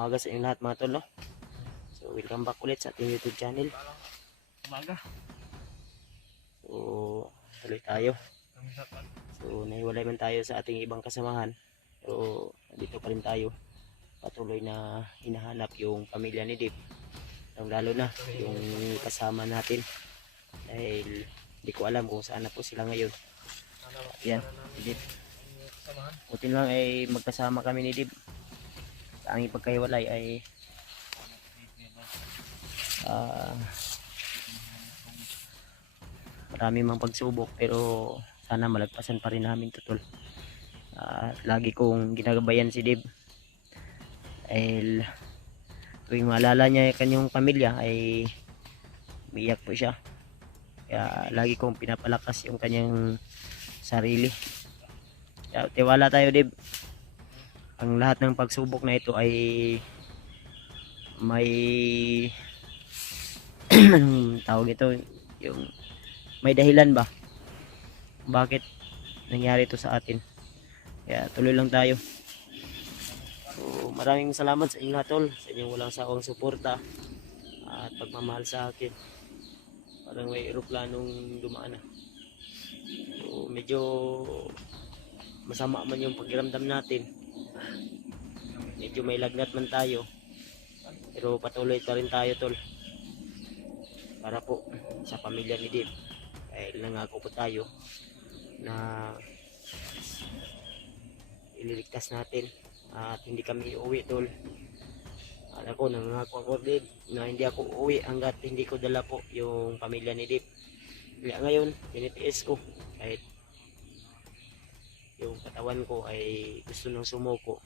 umaga sa inyong lahat mga tol, no? So welcome back ulit sa ating YouTube channel. Umaga. So tuloy tayo. So naiwalay man tayo sa ating ibang kasamahan. So dito pa rin tayo. Patuloy na hinahanap yung pamilya ni Dave. Lalo na yung kasama natin. Dahil hindi ko alam kung saan na po sila ngayon. Yan, Dave. Buti lang ay magkasama kami ni Dave. Ang ipagkahiwalay ay marami mang pagsubok, pero sana malagpasan pa rin namin to, tol. Lagi kong ginagabayan si Dave dahil tuwing maalala niya yung kanyang pamilya ay umiyak po siya, kaya lagi kong pinapalakas yung kanyang sarili. Kaya tiwala tayo, Dave. Ang lahat ng pagsubok na ito ay may tawag ito, yung may dahilan ba bakit nangyari ito sa atin. Kaya tuloy lang tayo. So maraming salamat sa inyong lahat, tol, sa inyong walang sawang suporta at pagmamahal sa akin. Parang may eroplanong dumaan na. So medyo masama man yung pakiramdam natin, medyo may lagnat man tayo, pero patuloy pa rin tayo, tol, para po sa pamilya ni Dave. Dahil nangako po tayo na ililigtas natin at hindi kami uuwi, tol. Ako nangako ako, Dave, na hindi ako uuwi hanggat hindi ko dala po yung pamilya ni Dave. Kaya ngayon tinitiis ko kahit yung katawan ko ay gusto nang sumuko,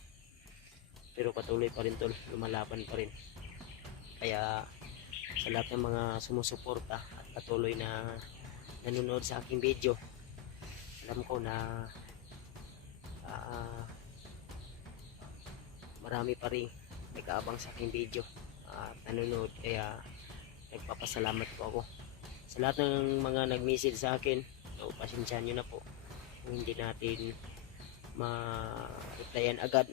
pero patuloy pa rin, tol, lumalaban pa rin. Kaya sa lahat ng mga sumusuporta at patuloy na nanonood sa aking video, alam ko na marami pa rin nag-aabang sa aking video at nanonood, kaya nagpapasalamat po ako sa lahat ng mga nag-message sa akin. So pasensyahan nyo na po kung hindi natin ma-replyan agad,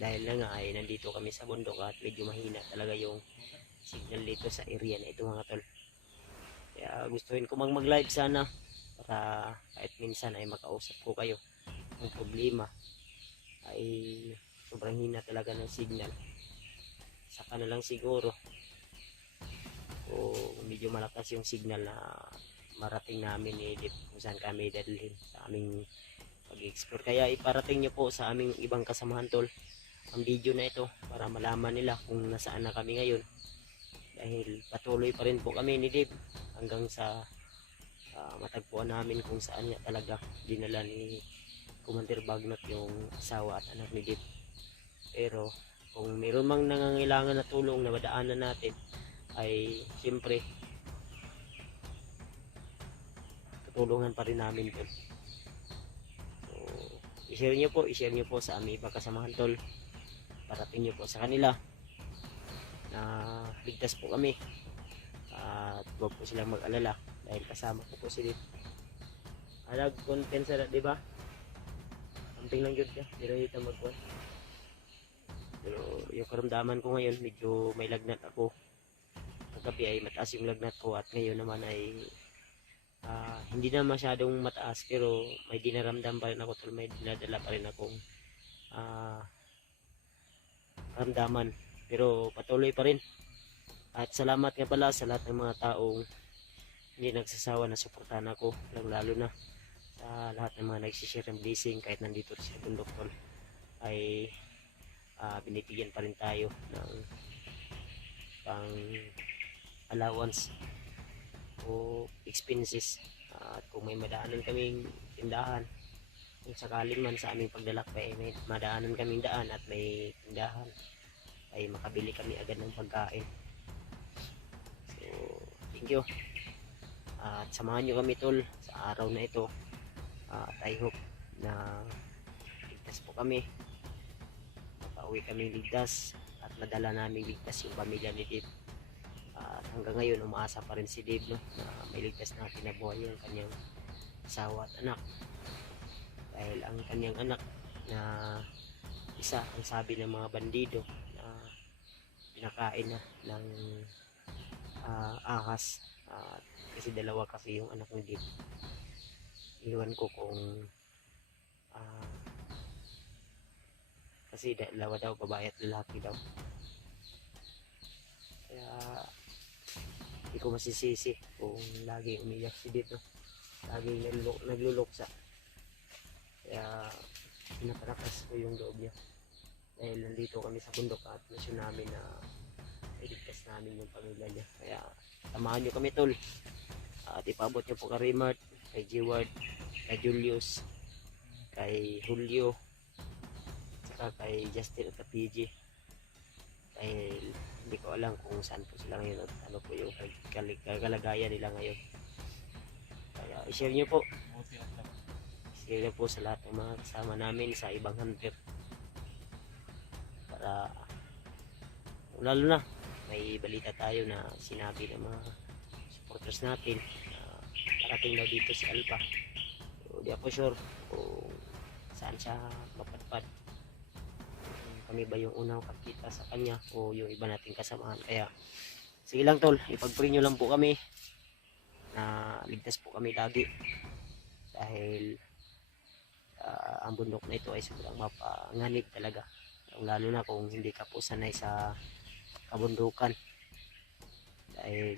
dahil na nga ay nandito kami sa bundok at medyo mahina talaga yung signal dito sa area na ito, mga tol. Kaya gustuhin ko mag-live sana para kahit minsan ay makausap ko kayo. Ang problema ay sobrang hina talaga ng signal. Saka na lang siguro o medyo malakas yung signal na marating namin kung saan kami dadalhin sa aming pag-explore. Kaya iparating nyo po sa aming ibang kasamahan, tol, ang video na ito para malaman nila kung nasaan na kami ngayon. Dahil patuloy pa rin po kami ni Dave hanggang sa matagpuan namin kung saan niya talaga dinala ni Commander Bagnot yung asawa at anak ni Dave. Pero kung mayroon mang nangangailangan na tulong na madaanan natin, ay siyempre tutulungan pa rin namin, tol. So i-share nyo po sa aming ibang kasamahan, tol. Parating nyo po sa kanila na ligtas po kami at huwag po silang mag-alala dahil kasama ko po sila. Alag content sa, di ba? Amping lang yun ka, pero dito magkuhan. Pero yung karamdaman ko ngayon, medyo may lagnat ako. Kagabi ay mataas yung lagnat ko at ngayon naman ay hindi na masyadong mataas, pero may dinaramdam pa rin ako, tol. May dinadala pa rin akong karamdaman, pero patuloy pa rin. At salamat nga pala sa lahat ng mga taong hindi nagsasawa na suportahan ako, lalo na sa lahat ng mga nagsishare ng blessing. Kahit nandito sa bundok, tol, ay binibigyan pa rin tayo ng pang allowance o expenses. At kung may madaanan kaming tindahan, kung sakaling man sa aming paglalakbay may madaanan kaming daan at may tindahan, ay makabili kami agad ng pagkain. So thank you at samahan nyo kami, tol, sa araw na ito. At I hope na ligtas po kami, makauwi kami ligtas at madala namin ligtas yung pamilya ni Dave. At hanggang ngayon umaasa pa rin si Dave, no, na may ligtas na kinabuhay yung kanyang asawa at anak. Dahil ang kanyang anak na isa, ang sabi ng mga bandido, na nakain na ng ahas. Kasi dalawa kasi yung anak ni Dip. Iwan ko kung kasi dalawa daw, babae at lalaki daw. Kaya hindi ko masisisi kung lagi umiyak si Dip, no? Lagi nagluluksa. Kaya pinapalakas ko yung loob niya. Dahil nandito kami sa bundok at misyon namin na iligtas namin yung pamilya niya. Kaya samahan nyo kami, tol. At ipabot nyo po kay Raymart, kay G-Ward, kay Julius, kay Julio, saka kay Justin at PG. Dahil hindi ko alam kung saan po sila ngayon at ano po yung kalagayan nila ngayon. Kaya i-share nyo po. I-share nyo po sa lahat ng mga kasama namin sa ibang hunter. Para lalo na may balita tayo na sinabi ng mga supporters natin na parating daw dito si Alpha. So, di ako sure kung saan siya mapadpad. Kami ba yung unang kakita sa kanya o yung iba nating kasamahan. Kaya sige lang, tol, ipag-pray nyo lang po kami na ligtas po kami lagi. Dahil ang bundok na ito ay sobrang mapanganib talaga. Lalo na kung hindi ka po sanay sa kabundukan. Dahil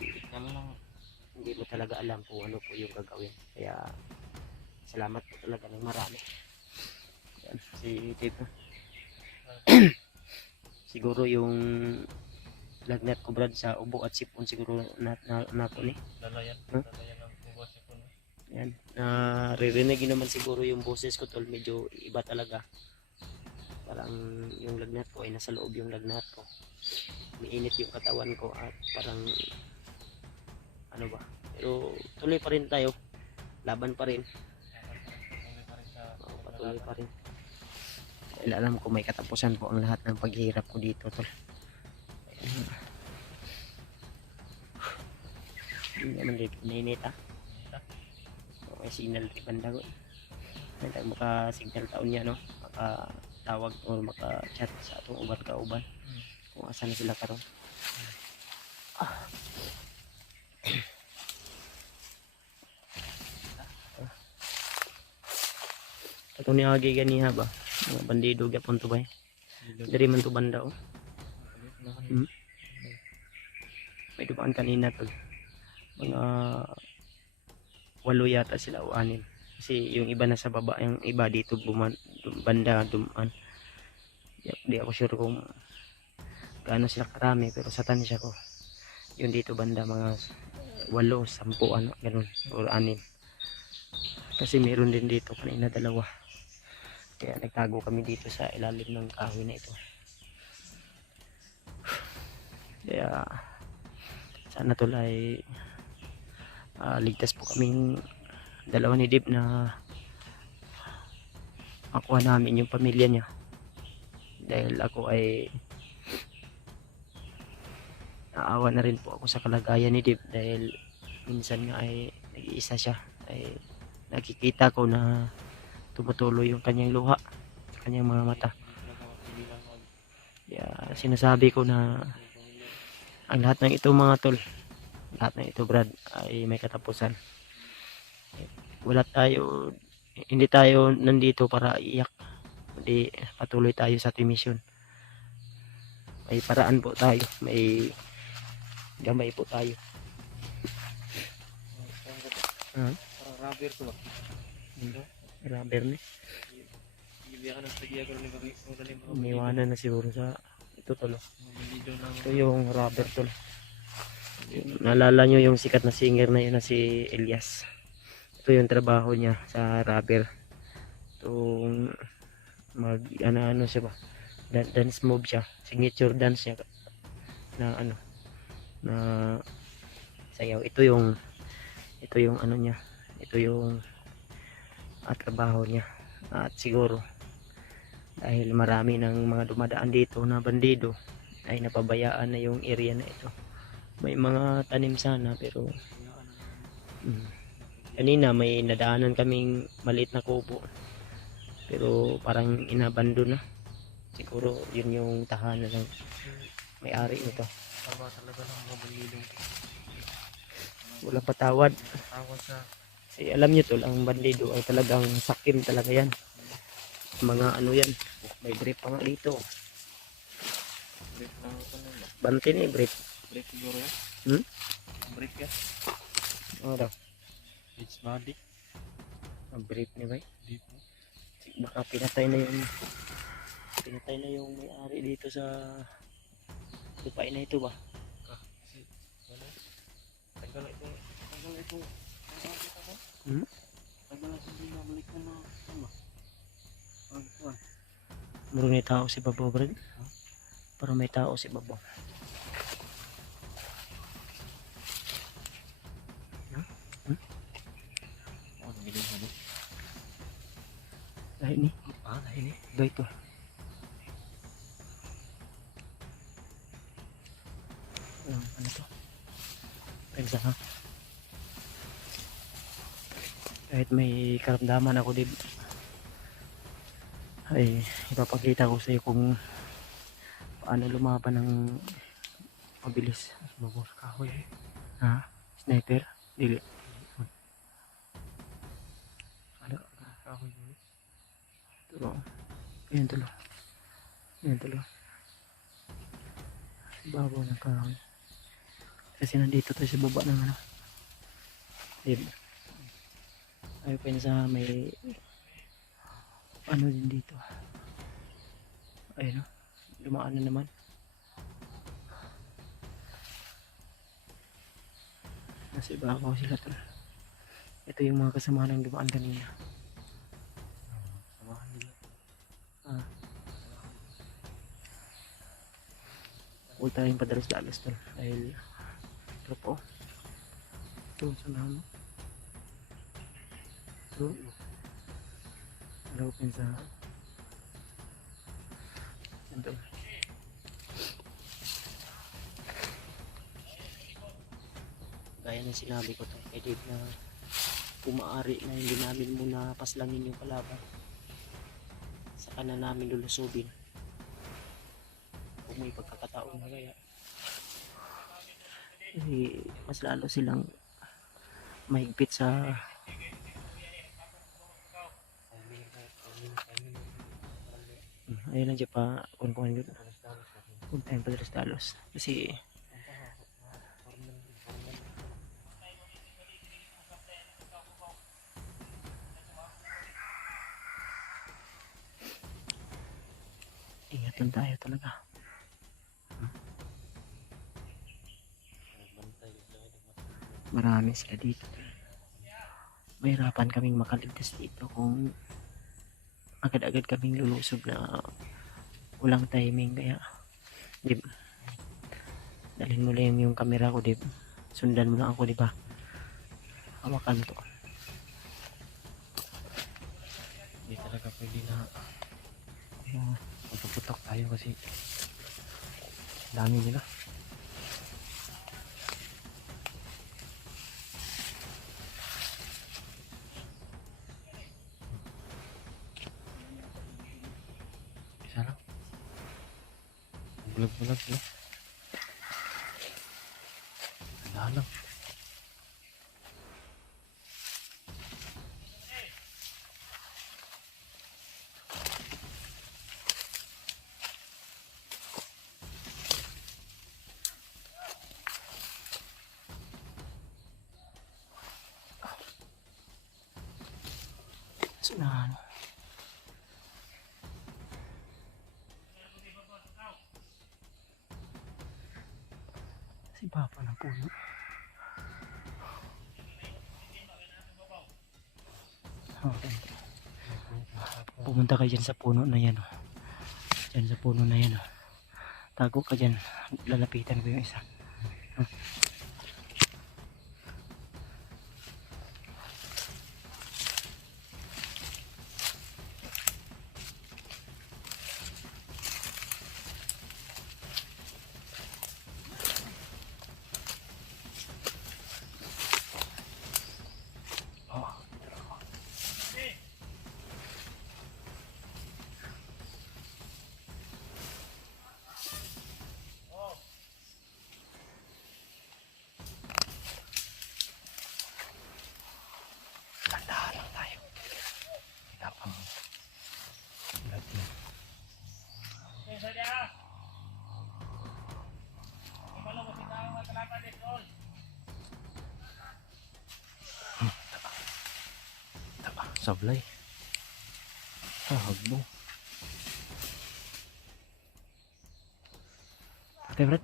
hindi mo talaga alam kung ano po yung gagawin. Kaya salamat po talaga ng marami. Yan, si Dave. Siguro yung lagnat ko, Brad, sa ubo at sipon siguro na ko ni. Lalayan ang ubo at sipon. Yan. Naririnig naman siguro yung boses ko, tol. Medyo iba talaga. Parang yung lagnat ko ay nasa loob yung lagnat ko. Umiinit yung katawan ko at parang ano ba. Pero tuloy pa rin tayo. Laban pa rin. Patuloy pa rin. Dahil alam ko may katapusan po ang lahat ng paghihirap ko dito, tol. Hindi naman dito nainit, ha. May signal di banda ko. May maka-signal taon niya, no. Maka-tawag o maka-chat sa atong uban ka-uban. Kung asan na sila karon. Itong niagay ganiha ba? Mga bandido gapon to ba? Dari man to banda, oh. May dumaan kanina, tol. Mga 8 yata sila o 6. Kasi yung iba nasa baba, yung iba dito banda dumaan. Di ako sure kung gaano sila karami, pero sa tansya ko yung dito banda mga 8, 10, ano, ganun, o 6. Kasi meron din dito kanina 2. Kaya nagtago kami dito sa ilalim ng kahoy na ito. Kaya sana tulay ligtas po kaming dalawa ni Dip na makuha namin yung pamilya niya. Dahil ako ay naawa na rin po ako sa kalagayan ni Dip. Dahil minsan nga ay nag-iisa siya. Ay nakikita ko na tumutuloy yung kanyang luha, kanyang mga mata. Kaya sinasabi ko na ang lahat ng ito, mga tol, lahat ng ito, Brad, ay may katapusan. Hindi tayo nandito para iyak, hindi, patuloy tayo sa ating mission. May paraan po tayo, may gamay po tayo. Parang rubber to ba? Rubber ni. Umiwanan na siguro sa ito, tol. Ito yung rubber, tol. Naalala nyo yung sikat na singer na yun na si Elias. Ito yung trabaho niya sa rubber. Itong ano siya ba, dance move siya, signature dance niya na ano, na sayaw. Ito yung ano niya, ito yung trabaho niya. At siguro dahil marami ng mga dumadaan dito na bandido ay napabayaan na yung area na ito. May mga tanim sana, pero kanina may nadaanan kaming maliit na kubo, pero parang inabandon na. Siguro yun yung tahanan ng may-ari nito. Tama talaga ng mga bandidong Walang patawad. tawag sa Alam niyo tol, ang bandido ay talagang sakim talaga yan. Mga ano yan, may brief pa nga dito. brief lang ito nun. Bante ni brief. Brief siguro yan. Hmm? Brief yan. Ano daw? It's body. Ang brief ni ba? Deep. Baka pinatay na yung may-ari dito sa lupain na ito ba? Kasi ano? Tagal ito. Hmm? Tagal ito hindi nabalik ko na ano. Pagkuhan. Meron may tao si Babaw bro. Pero may tao si Babaw. Oh, nabiling ano? Dahil ni. Dahil eh. Ba ito? Ano to? Pensa ha? Kahit may karamdaman ako din ay ipapakita ko sa iyo kung paano lumaban ng mabilis. Mabos kahoy eh. Ha? Sniper? Dili. Ano? Kahoy yun. Tulo. Ayan tulo. Ayan tulo. Babaw ng kahoy. Kasi nandito tayo sa baba ng ano. Diba? Ay pensa may ano din dito. Ayun o. Dumaan na naman. Nasa ibabaw sila to. Ito yung mga kasama ng dumaan kanina. Samahan nila. Ah. Huwag tayong padalas-dalas to. Dahil ito po. Ito sa namo. Ito. Hello, pensa. Ito. Gaya ng sinabi ko to kay Dave na kung maaari na hindi namin muna paslangin yung kalaban, saka na namin lulusubin kung may pagkakataon na kaya mas lalo silang mahigpit sa ayun lang dyan pa kung tayong padalos-dalos kasi ingatan tayo talaga. Marami sila dito. Mahirapan kaming makaligtas dito kung agad-agad kaming lulusob na walang timing kaya di ba? Dalhin mo lang yung camera ko, di ba? Sundan mo lang ako, di ba? Hawakan mo to. Hindi talaga pwede na Kaya magpaputok tayo kasi dami nila. Isa lang. Bulag-bulag sila. Wala lang. sunahan. Si Papa ng puno. Okay. Pumunta ka dyan sa puno na yan. Oh. Dyan sa puno na yan. Oh. Tago ka dyan. Lalapitan ko yung isa. Oh. Sablay. Hagbo. Patay, Brad.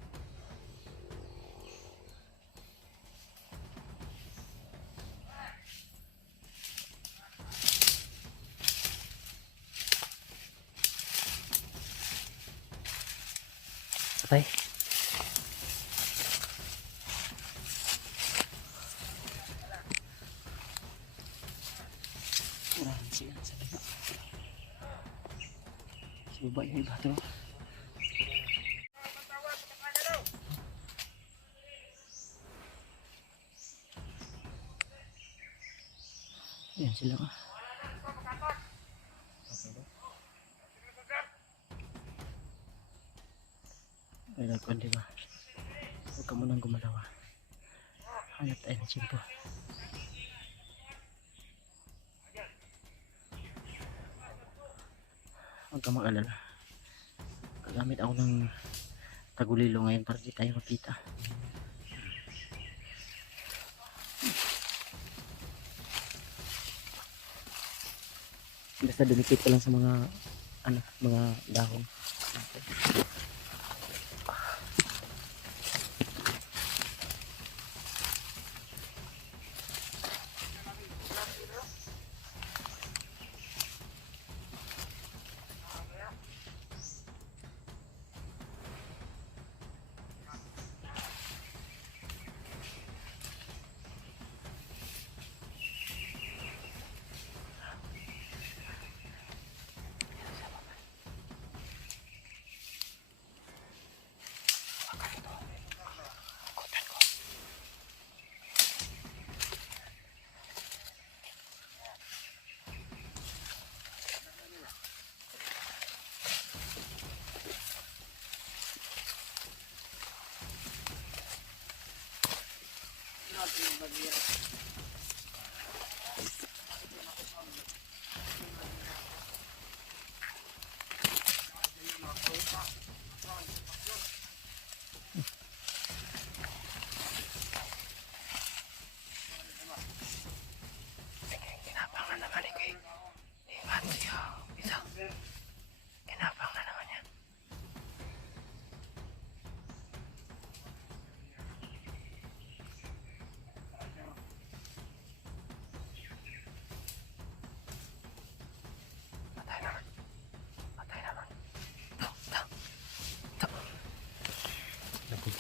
Patay. Urahan siya sa baba. Sa baba yung iba ito. Ayan sila ka. Ay, di ba? Huwag ka munang gumalawa. Hanap tayo ng tsimpo. Huwag ka mag-alala. Gagamit ako ng tagulilo ngayon para di tayo makita. Basta dumikit ko lang sa mga mga dahon.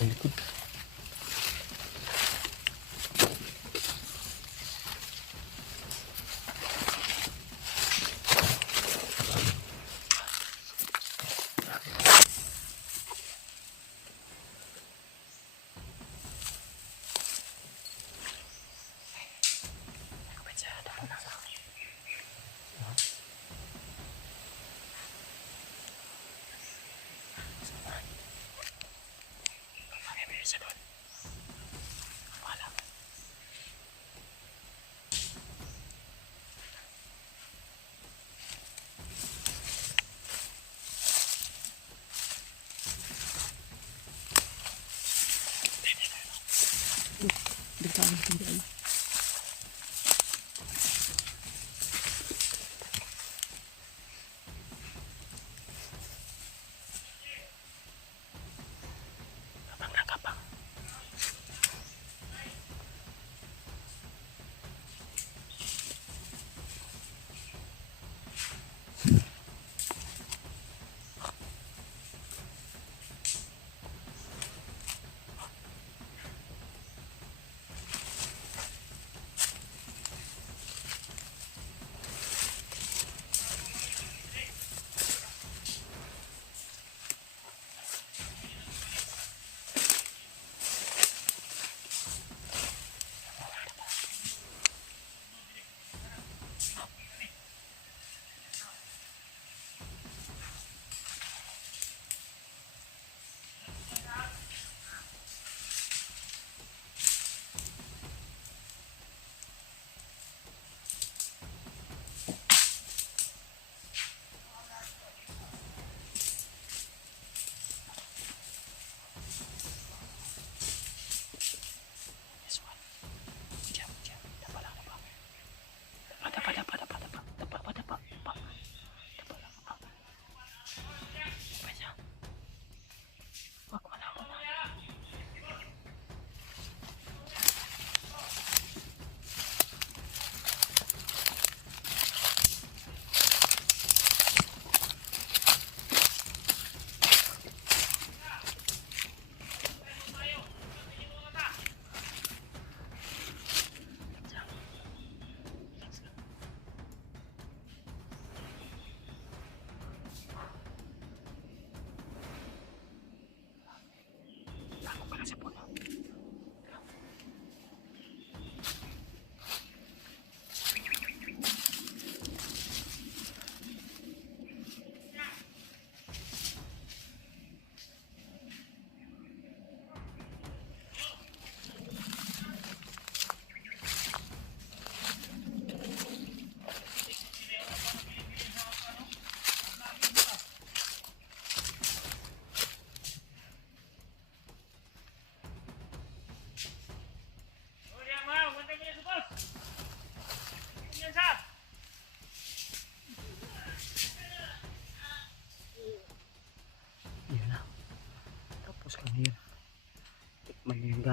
Sa likod.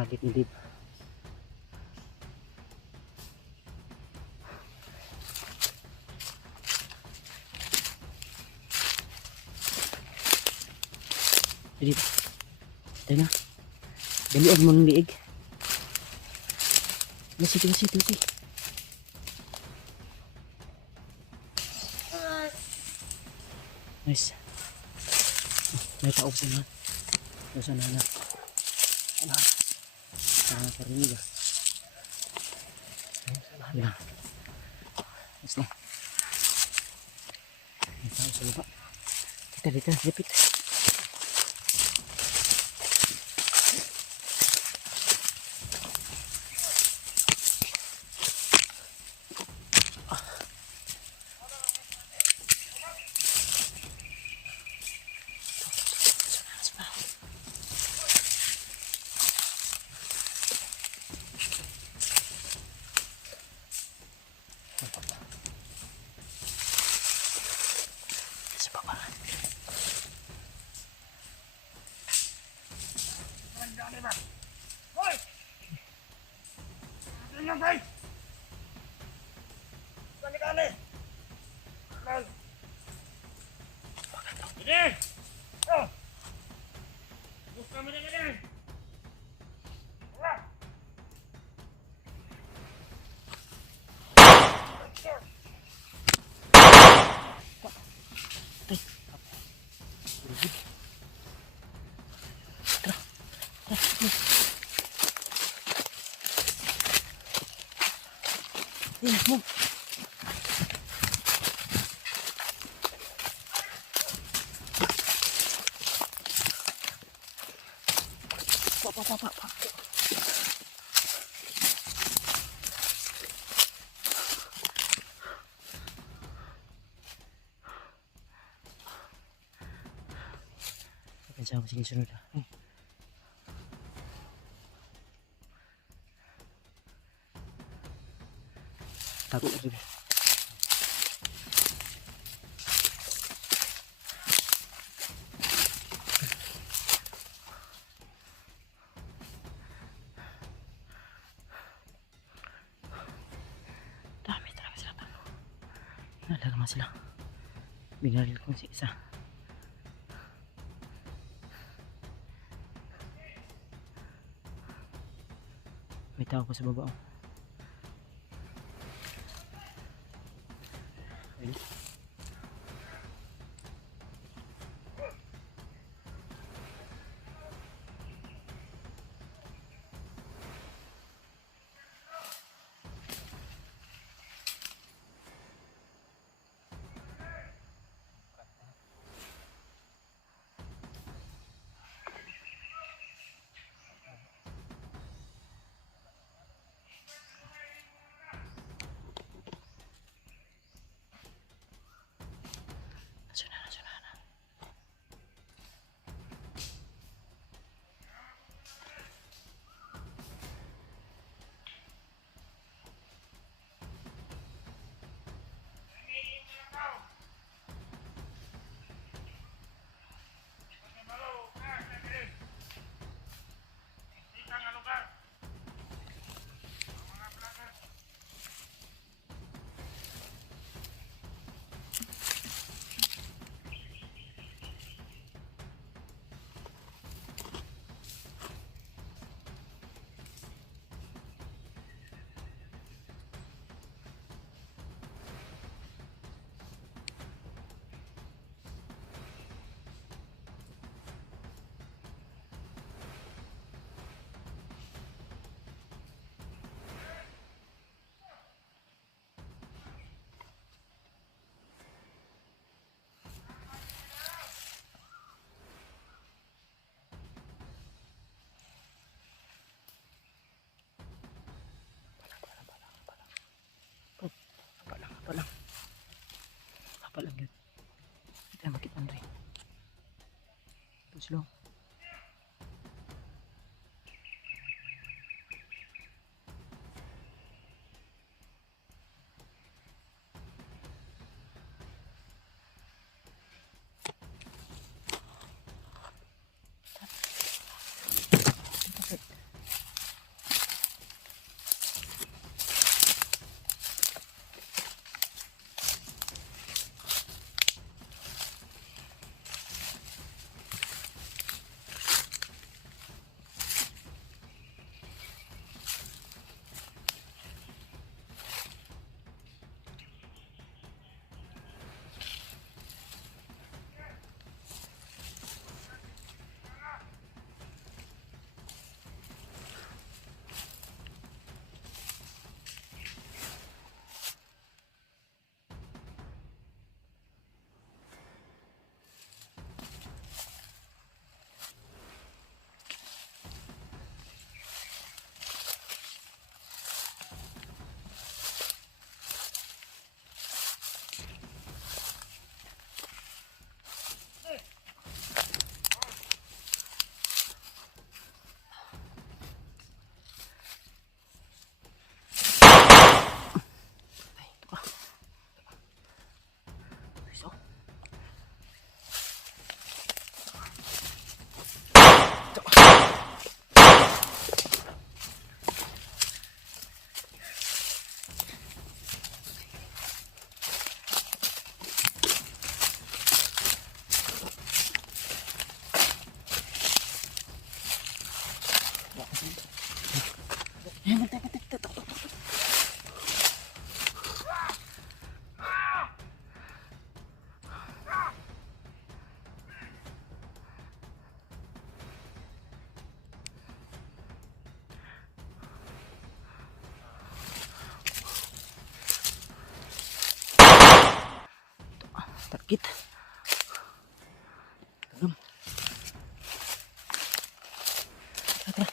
target ni Dib. Dib. Tayo na. Dalian mo ng liig. Masih. Nice. May tao po na. Nasa nana. Parinig ah. Ayun. Nice lang. May tao sa lupa. Dito, lipit. Sa baba. Mo. Pa. Sige, sunod. Takut lagi. Dami talaga sila tao. Nalaga sila. Binaril ko si isa. May tao pa sa baba. Apa lang yun. Hindi tayo makita Andre. Ito slow. Sakit. Tagam. Tara.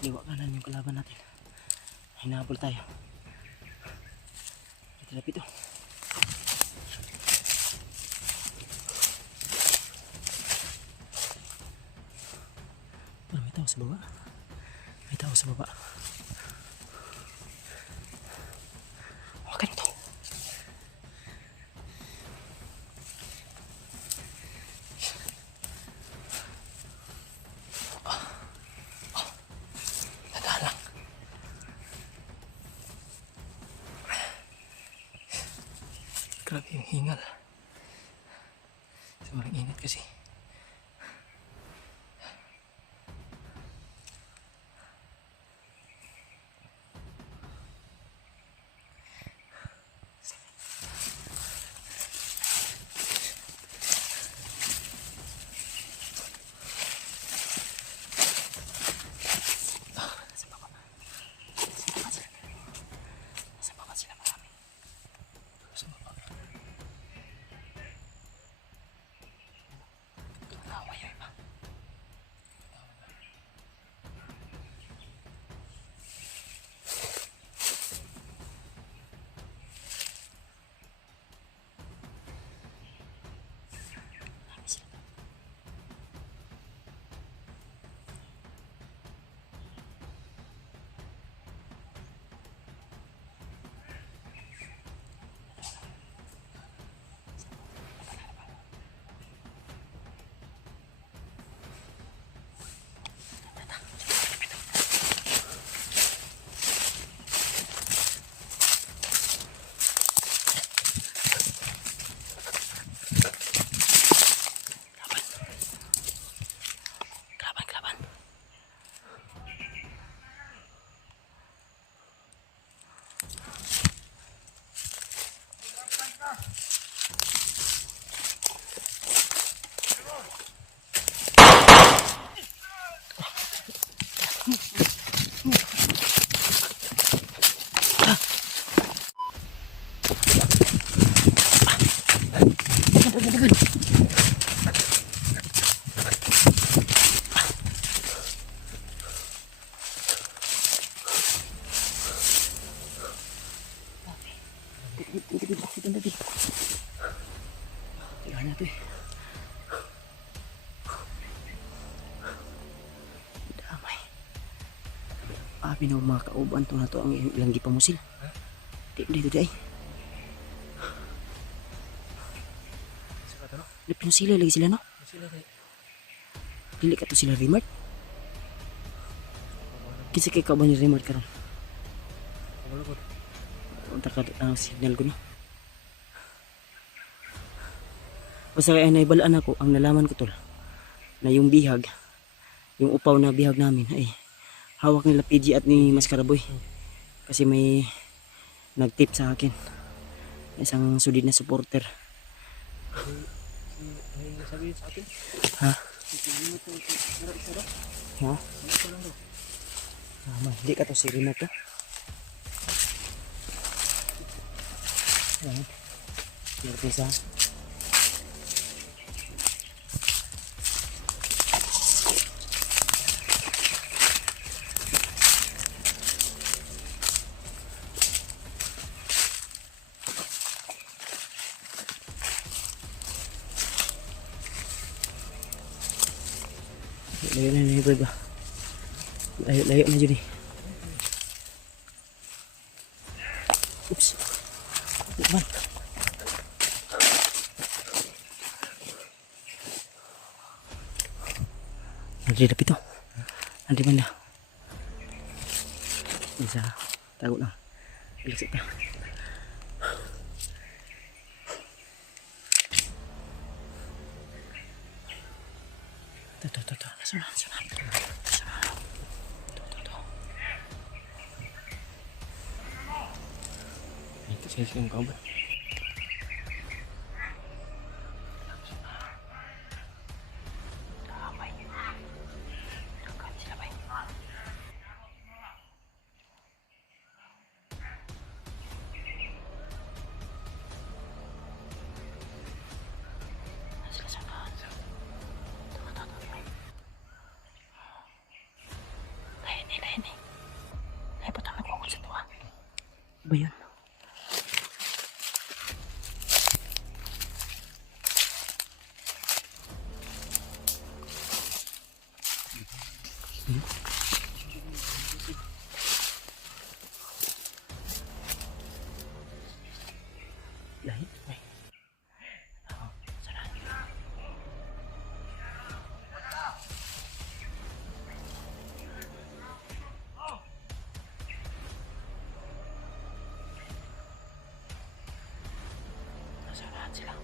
Liwa kanan yung kalaban natin. Hinabol tayo. Lapit oh. May tao sa baba. May tao sa baba. Hawakan ito. Nadalang. Grabe yung hingal. Sobrang init kasi. Tirahan natin eh. Damay. Abi na mga kauban to na to ang ilang gipamusil. Dito di ay. Lipin sila lagi sila no? Dili ka to sila remark. Kisa kay kauban ni remark karon. Unta ka signal ko no. Basta kaya naibalaan ako, ang nalaman ko tol, na yung bihag, yung upaw na bihag namin, ay hawak nila PG at ni Maskaraboy. Kasi may nag-tip sa akin, isang sudid na supporter. Sabihin sa atin? Ha? Ha? Hindi ka to si Rina to. Ayan. Hindi sa layo na ni bro. Layo na dyan eh. Oops. Ikman. Nanti dapit to. Nanti banda. Bisa tahu lah. Bilik kita. Ito. Nasunan. Ito. Ito siya yung kaban. Damay. Dagan sila ba? Sila sa kahan. Lain eh. Ay, ba't ang nagwawag sa tuwa? Ba yun? Lain? Ay. Sarang. Nasaan sila?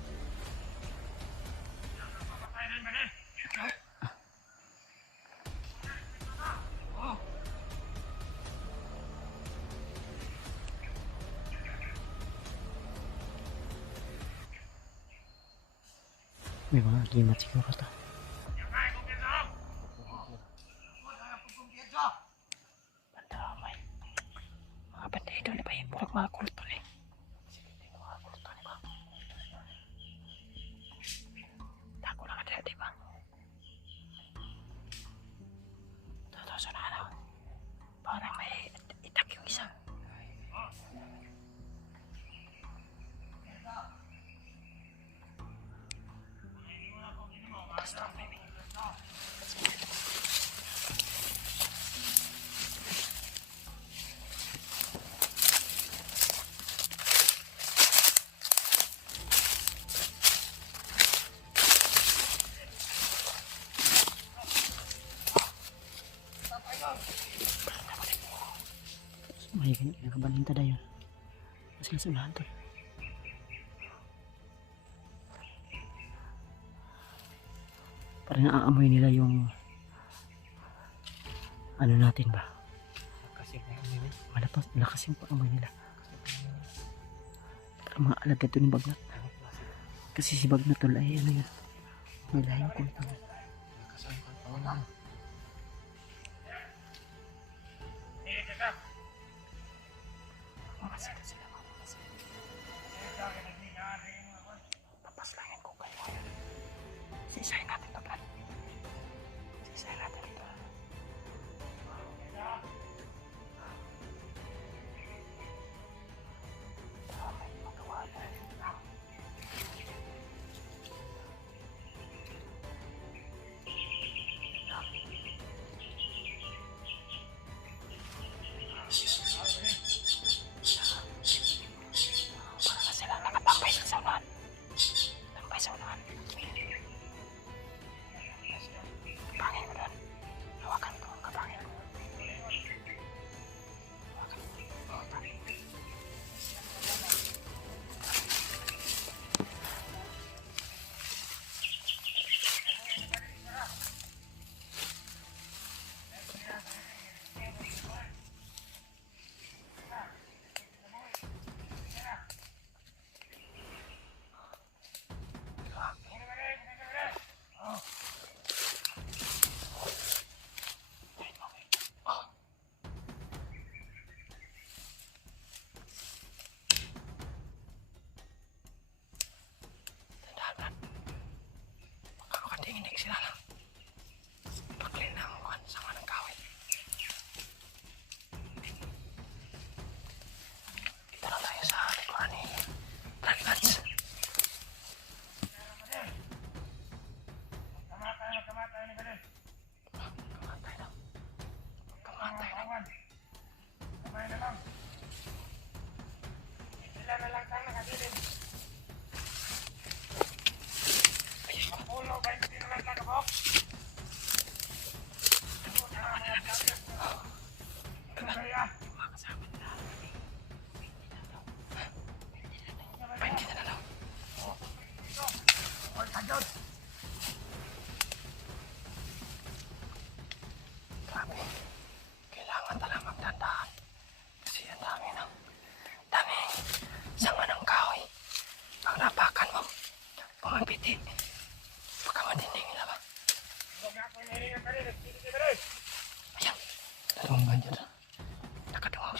May mga gimat siguro to. Bandamay. Mga bandido ni ba yun? Murag mga kulto ni. Mga kulto ni ba? Tako lang at di ba? Ito, sunana. Parang may itak yung isa. Stop, baby. May kinakabalinta na yun. Mas nasulahan to. Parang naaamoy nila yung ano natin ba? Malapas, lakas yung paamoy nila. Parang mga alagad to ni Bagnat. Kasi si Bagnat tol ay ano yun. May layong kulto. Makasita sila. Papaslangin ko kayo. Sisahin natin ito, plan. Sisahin natin ito. May magawa na.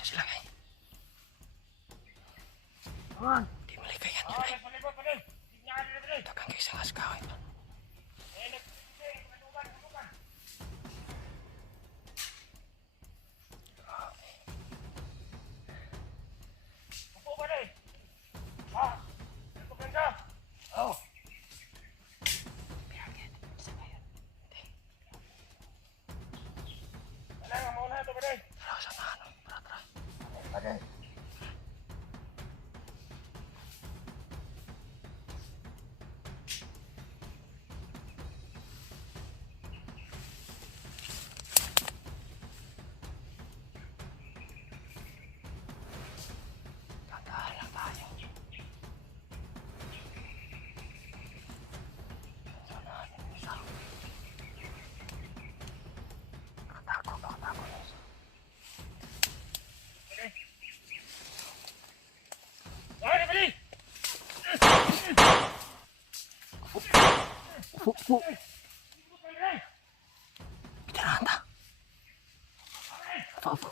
sila kay. Di malikayan yun ay. Dagang kayo sa askawin. Fu. Pinarata. Apa.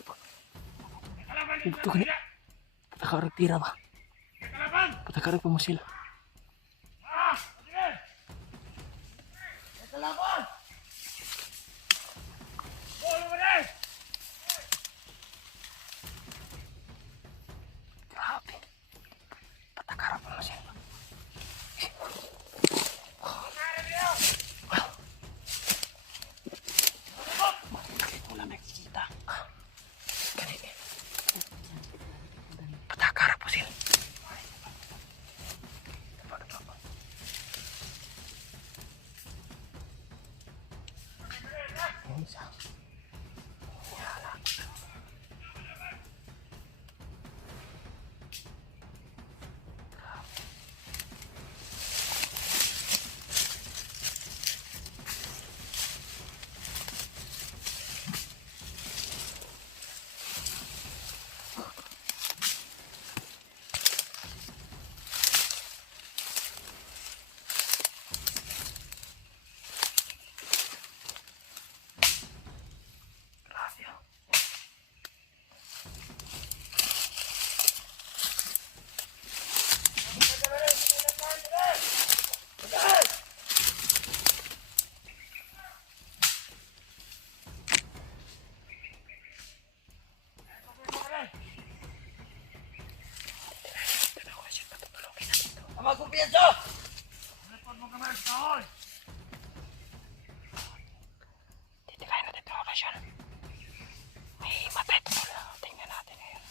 Ito ka na. Patakarag tira ba? Patakarag pamasil. Grabe. Patakarag pamasil. Wala nakikita. Ganit. Patakarag po sila. Isa. Titikain natin ito operasyon. May matay ito mula. Tingnan natin ngayon.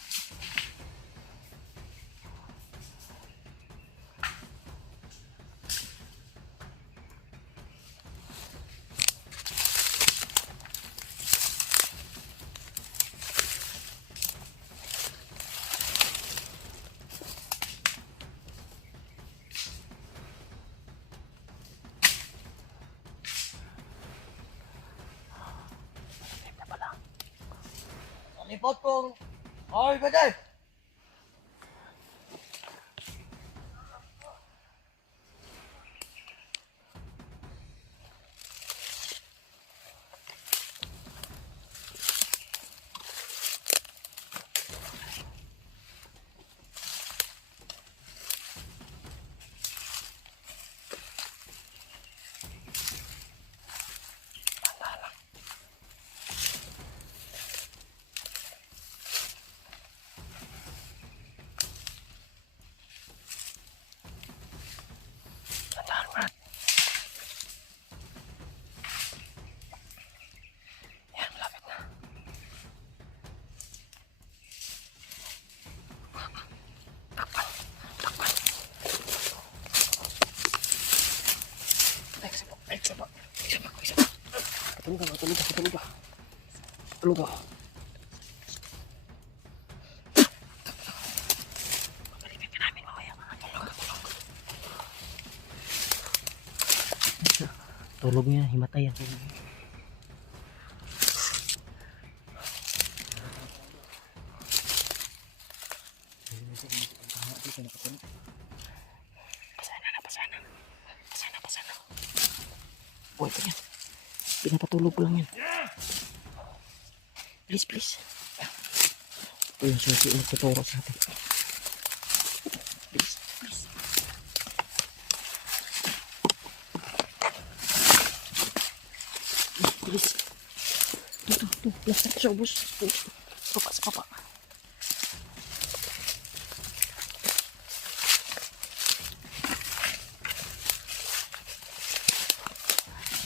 Lipot kong oy baday. Tulog ka. Pagalitin ka namin mamaya. Tulog niya, himatay yan. Pasana. Buhay pa yan. Pinapatulog ko lang yan. Please. Yung susi yung tuturo sa atin. Please, please. Please. Ito, plastic siya, boss. Sa kapa.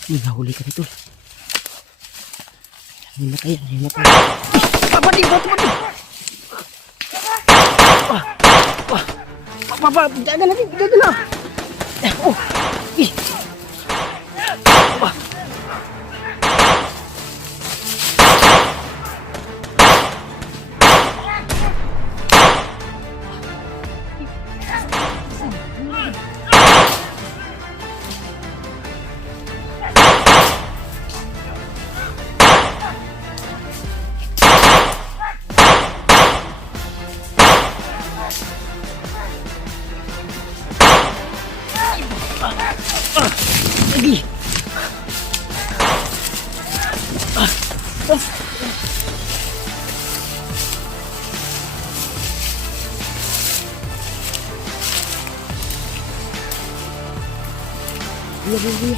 May nahuli ka nito. Himatay. Pati! Jaga na. Oh! Ih! Lagi. Iya.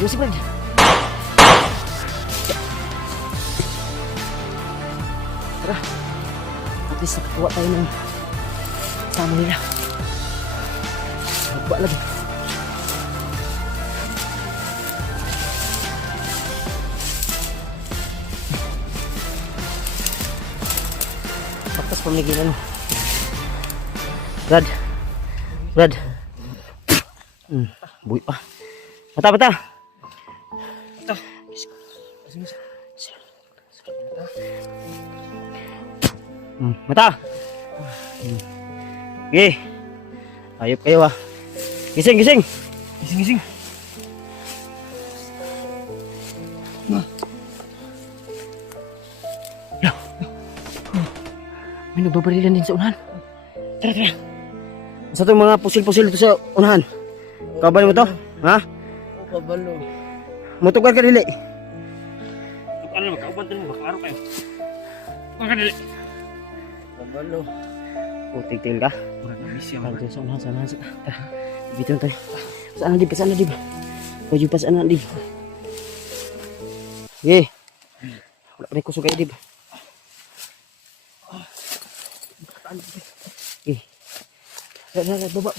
Masih Brad. Tara. At least nakakuha tayo ng kasama nila. Nagkuha lagi. Baktas pamigilan mo. Brad. Buhay pa. Mata. Mata. Oke. Ayup kayo ah. Gising. May nagbabarilan din sa unahan. Tara. Sa itong mga pusil-pusil ito sa unahan. Kabalo mo to? Ha? Kabalo. Mutugan ka dili. Ano naman, kauban din mo, klaro kayo. Makadali. Kabalo. Putik-tigil ka? Mabisi Tara dyan sa unahan. Tara. Bito tayo. Saan na dib? Baju pas anak dib. Ye. Wala pa rin kusog kayo dib. Baba.